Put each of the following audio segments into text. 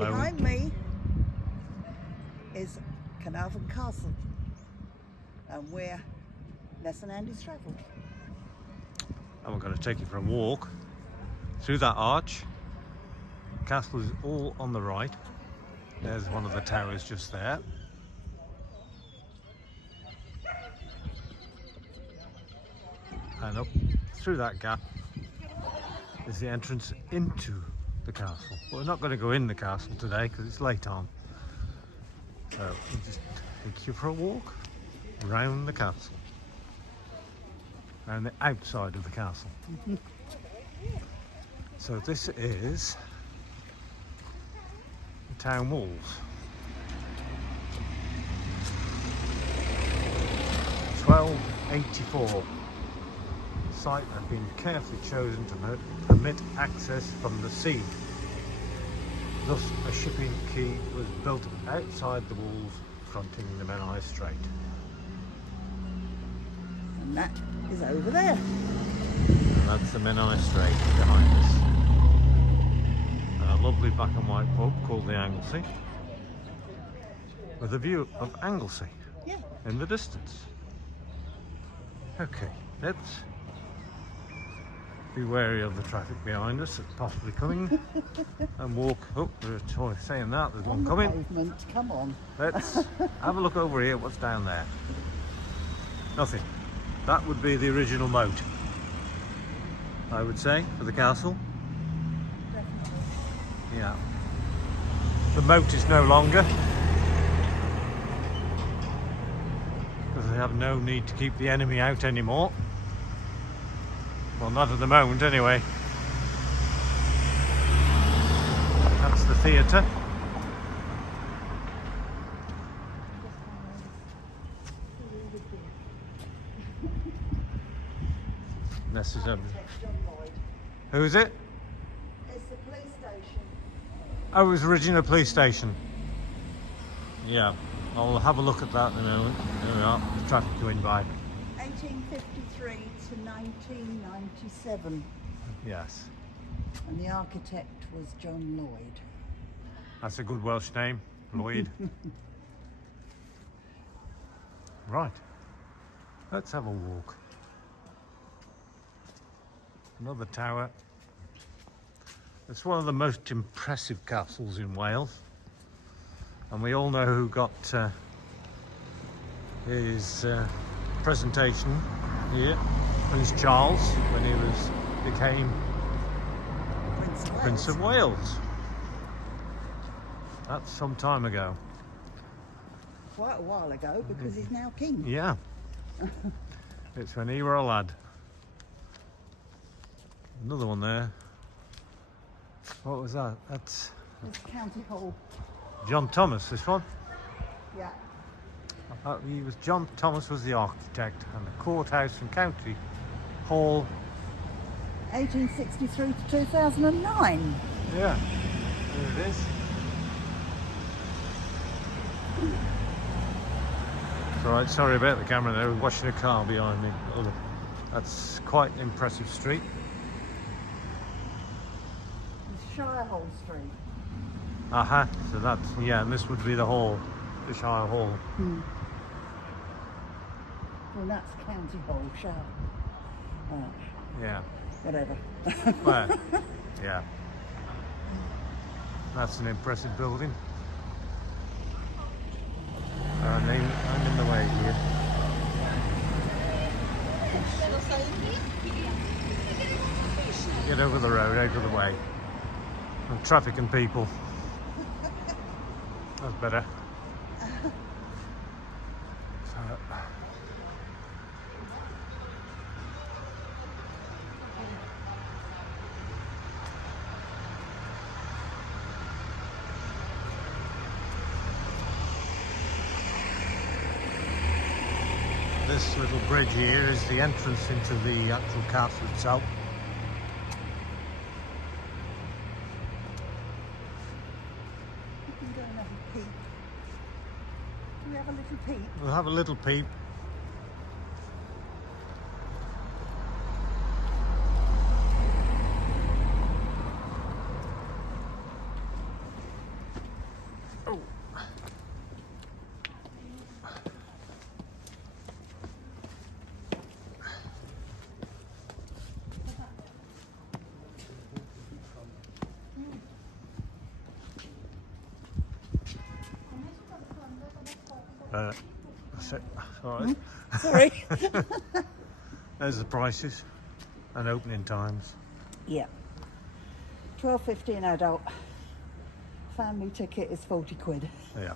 Hello. Behind me is Caernarfon Castle, and we're less than Andy's travelled. And we're going to take you for a walk through that arch. The castle is all on the right. There's one of the towers just there. And up through that gap is the entrance into the castle. But we're not going to go in the castle today because it's late on. So we'll just take you for a walk around the castle, around the outside of the castle. So this is the town walls. (1284). The site had been carefully chosen to permit access from the sea. Thus, a shipping quay was built outside the walls fronting the Menai Strait. And that is over there. And that's the Menai Strait behind us. And a lovely black and white pub called the Anglesey, with a view of Anglesey in the distance. Okay, let's be wary of the traffic behind us that's possibly coming and walk up. We're saying that there's one coming. Pavement. Come on. Let's have a look over here. What's down there? Nothing. That would be the original moat, I would say, for the castle. Yeah. The moat is no longer, because they have no need to keep the enemy out anymore. Well, not at the moment anyway. That's the theatre. This is who is it? It's the police station. Oh, it was originally a police station. Yeah, I'll have a look at that in a moment. There we are, the traffic going by. 1853 to 1997. Yes. And the architect was John Lloyd. That's a good Welsh name, Lloyd. Right, let's have a walk. Another tower. It's one of the most impressive castles in Wales, and we all know who got his presentation here, Prince Charles, when he became Prince of Wales. That's some time ago. Quite a while ago, because he's now king. Yeah. It's when he were a lad. Another one there. What was that? That's It's County Hall. John Thomas, this one. Yeah. John Thomas was the architect, and the courthouse and county hall. 1863 to 2009. Yeah, there it is. It's all right, sorry about the camera there. We're watching a car behind me. Oh, that's quite an impressive street. It's Shire Hall Street. Aha, so that's, yeah, and this would be the hall, the Shire Hall. Well, that's County Hall, Shire. Yeah. Whatever. Well, yeah. That's an impressive building. I'm in the way here. Get over the road, out of the way. And traffic and people. That's better. This little bridge here is the entrance into the actual castle itself. You can go and have a peek. Do we have a little peek? We'll have a little peep. That's it. All right. Sorry. There's the prices and opening times. Yeah. £12.50 an adult. Family ticket is 40 quid. Yeah.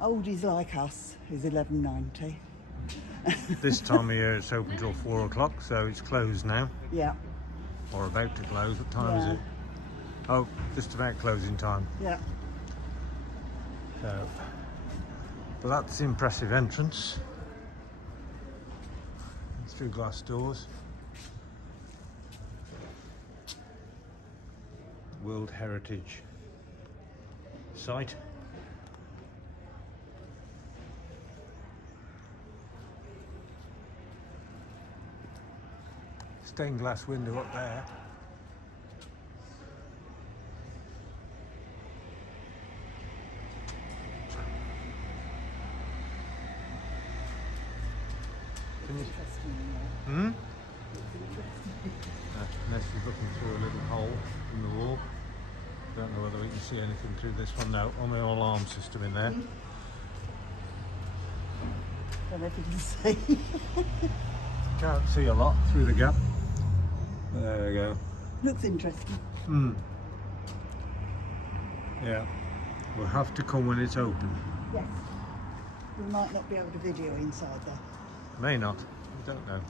Oldies like us is £11.90. This time of year it's open till 4 o'clock, so it's closed now. Yeah. Or about to close. What time is Yeah. it? Oh, just about closing time. Yeah. So, but that's the impressive entrance. Through glass doors. World Heritage Site. Stained glass window up there. Can you, hmm? Unless you're looking through a little hole in the wall. Don't know whether we can see anything through this one now. On the alarm system in there. Don't know if you can see. Can't see a lot through the gap. There we go. Looks interesting. Hmm. Yeah. We'll have to come when it's open. Yes. We might not be able to video inside there. May not. We don't know.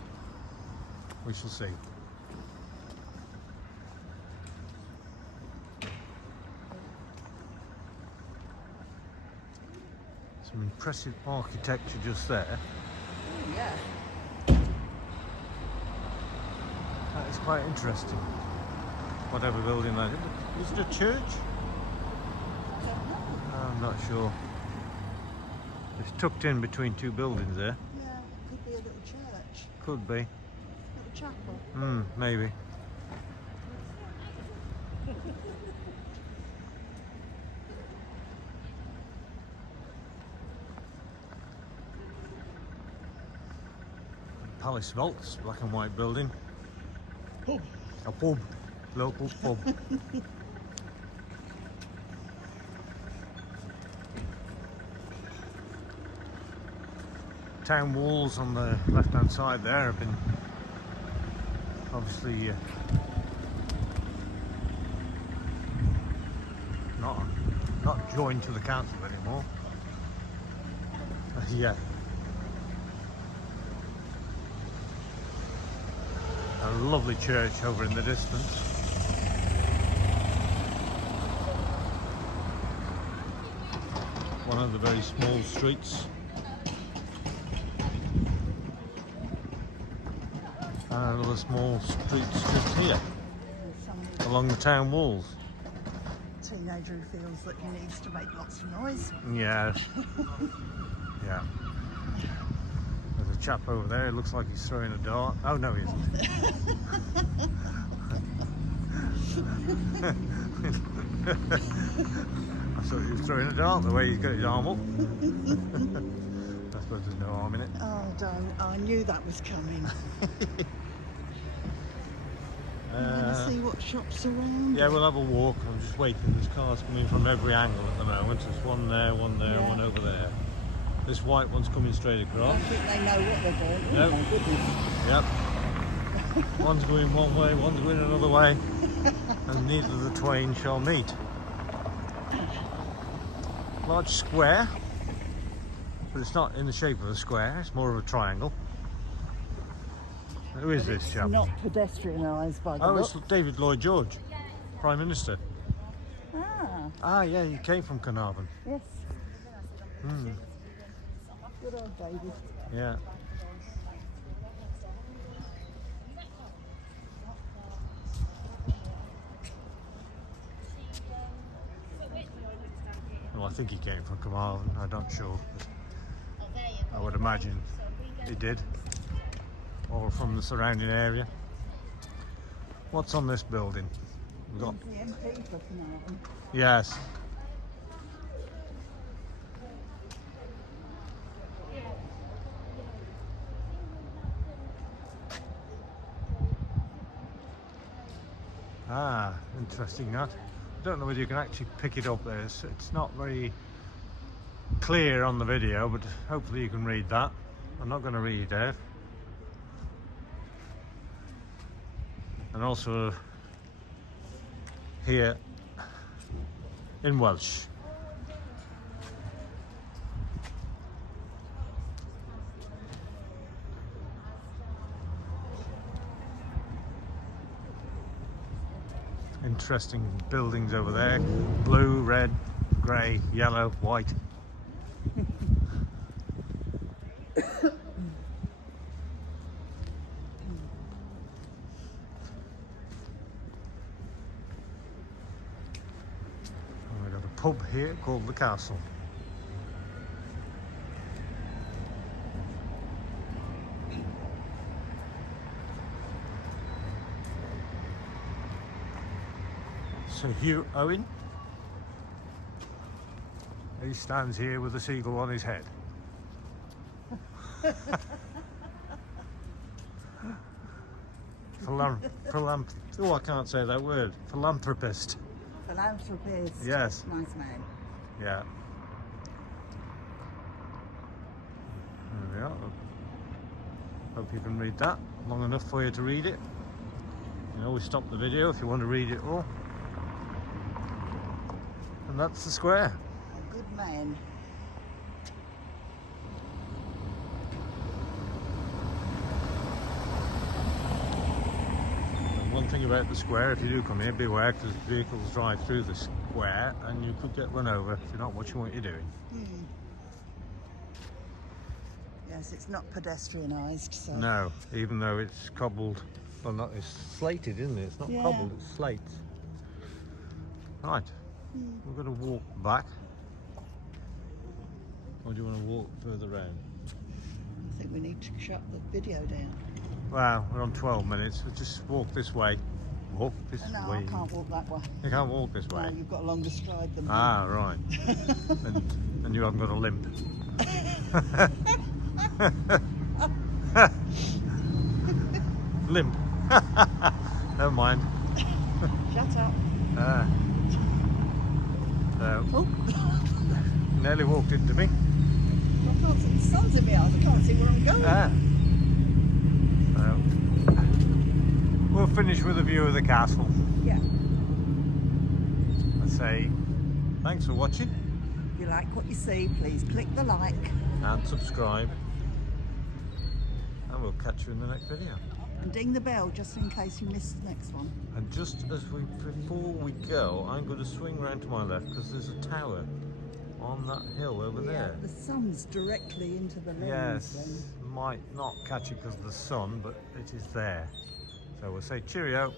We shall see. Some impressive architecture just there. Oh, yeah. That is quite interesting. Whatever building that is. Is it a church? I don't know. I'm not sure. It's tucked in between two buildings there. Yeah, could be a little church. Could be. Little chapel. Maybe. Palace Vaults, black and white building. Pub. A pub. Local pub. Town walls on the left hand side there have been obviously not joined to the council anymore. Yeah. A lovely church over in the distance. One of the very small streets. And another small streets just here, along the town walls. Teenager who feels that he needs to make lots of noise. Yes. Yeah. There's a chap over there. It looks like he's throwing a dart. Oh no, he isn't. I thought he was throwing a dart the way he's got his arm up. I suppose there's no harm in it. Oh, don't. I knew that was coming. I'm going to see what shops are around. Yeah, we'll have a walk. I'm just waiting. There's cars coming from every angle at the moment. There's one there, Yeah. one over there. This white one's coming straight I across. don't think they know what they're doing. Nope. Oh, my goodness. Yep. One's going one way, one's going another way, and neither of the twain shall meet. Large square, but it's not in the shape of a square. It's more of a triangle. Who is this chap? Not pedestrianised by the Oh, look. it's David Lloyd George, Prime Minister. Ah, Ah, yeah, he came from Caernarfon. yes. Hmm. Good old David. Yeah. Well, I think he came from Caernarfon. I'm not sure. I would imagine he did. Or from the surrounding area. What's on this building? We've got, The MP for Caernarfon. yes. Ah, interesting that. I don't know whether you can actually pick it up there. It's not very clear on the video, but hopefully you can read that. I'm not going to read it out. And also here in Welsh. Interesting buildings over there. Blue, red, grey, yellow, white. We've got a pub here called the Castle. So Hugh Owen, he stands here with a seagull on his head. Oh, I can't say that word. Philanthropist. Philanthropist. Yes. Nice man. Yeah. There we are. Hope you can read that. Long enough for you to read it. You can always stop the video if you want to read it all. And that's the square. A good man. And one thing about the square, if you do come here, beware, because vehicles drive through the square and you could get run over if you're not watching what you're doing. Yes, it's not pedestrianised, so... No, even though it's cobbled, well, not, it's slated, isn't it? It's not cobbled, it's slate. Right. We're going to walk back. Or do you want to walk further round? I think we need to shut the video down. Well, we're on 12 minutes. We'll just walk this way. Walk this No, way. I can't walk that way. You can't walk this way. No, you've got a longer stride than me. Ah, right. and you haven't got a limp. Limp. Never mind. Shut up. So, nearly walked into me. I can't see, the sun's in my eyes, I can't see where I'm going. So, we'll finish with a view of the castle. Yeah. I say thanks for watching. If you like what you see, please click the like. And subscribe. And we'll catch you in the next video. And ding the bell just in case you miss the next one. And just as before we go, I'm going to swing round to my left because there's a tower on that hill over there. The sun's directly into the lens. Yes, might not catch it because of the sun, but it is there. So we'll say cheerio.